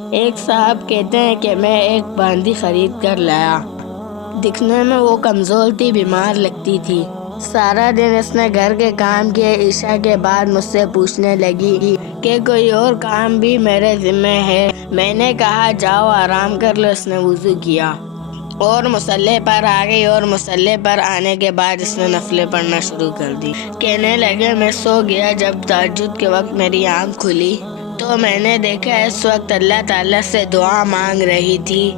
ایک صاحب کہتے ہیں کہ میں ایک باندی خرید کر لایا۔ دکھنے میں وہ کمزور تھی، بیمار لگتی تھی۔ سارا دن اس نے گھر کے کام کیے۔ عشاء کے بعد مجھ سے پوچھنے لگی کہ کوئی اور کام بھی میرے ذمہ ہے۔ میں نے کہا جاؤ آرام کر لو۔ اس نے وضو کیا اور مصلی پر آ گئی، اور مصلی پر آنے کے بعد اس نے نفلیں پڑھنا شروع کر دی۔ کہنے لگے میں سو گیا۔ جب تہجد کے وقت میری آنکھ کھلی تو میں نے دیکھا اس وقت اللہ تعالیٰ سے دعا مانگ رہی تھی،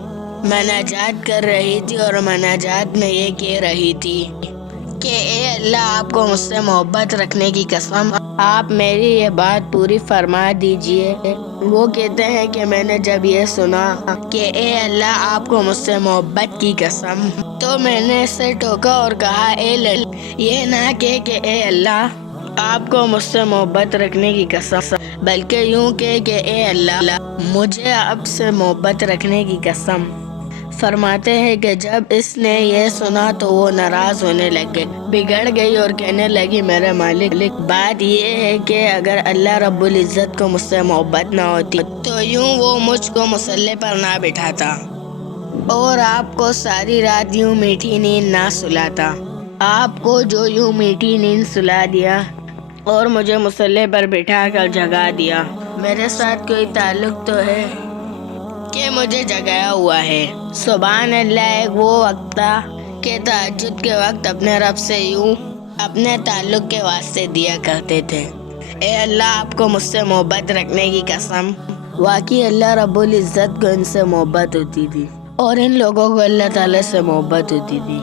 مناجات کر رہی تھی، اور مناجات میں یہ کہہ رہی تھی کہ اے اللہ، آپ کو مجھ سے محبت رکھنے کی قسم آپ میری یہ بات پوری فرما دیجئے۔ وہ کہتے ہیں کہ میں نے جب یہ سنا کہ اے اللہ، آپ کو مجھ سے محبت کی قسم، تو میں نے اسے ٹوکا اور کہا اے لڑکی، یہ نہ کہ اے اللہ، آپ کو مجھ سے محبت رکھنے کی قسم، بلکہ یوں کہ اے اللہ، مجھے آپ سے محبت رکھنے کی قسم۔ فرماتے ہیں کہ جب اس نے یہ سنا تو وہ ناراض ہونے لگے، بگڑ گئی اور کہنے لگی میرے مالک، بات یہ ہے کہ اگر اللہ رب العزت کو مجھ سے محبت نہ ہوتی تو یوں وہ مجھ کو مصلی پر نہ بٹھاتا اور آپ کو ساری رات یوں میٹھی نیند نہ سلاتا۔ آپ کو جو یوں میٹھی نیند سلا دیا اور مجھے مصلی پر بٹھا کر جگا دیا، میرے ساتھ کوئی تعلق تو ہے کہ مجھے جگایا ہوا ہے۔ سبحان اللہ، ایک وہ وقت تھا کہ تہجد کے وقت اپنے رب سے یوں اپنے تعلق کے واسطے دیا کرتے تھے، اے اللہ، آپ کو مجھ سے محبت رکھنے کی قسم۔ واقعی اللہ رب العزت کو ان سے محبت ہوتی تھی اور ان لوگوں کو اللہ تعالیٰ سے محبت ہوتی تھی۔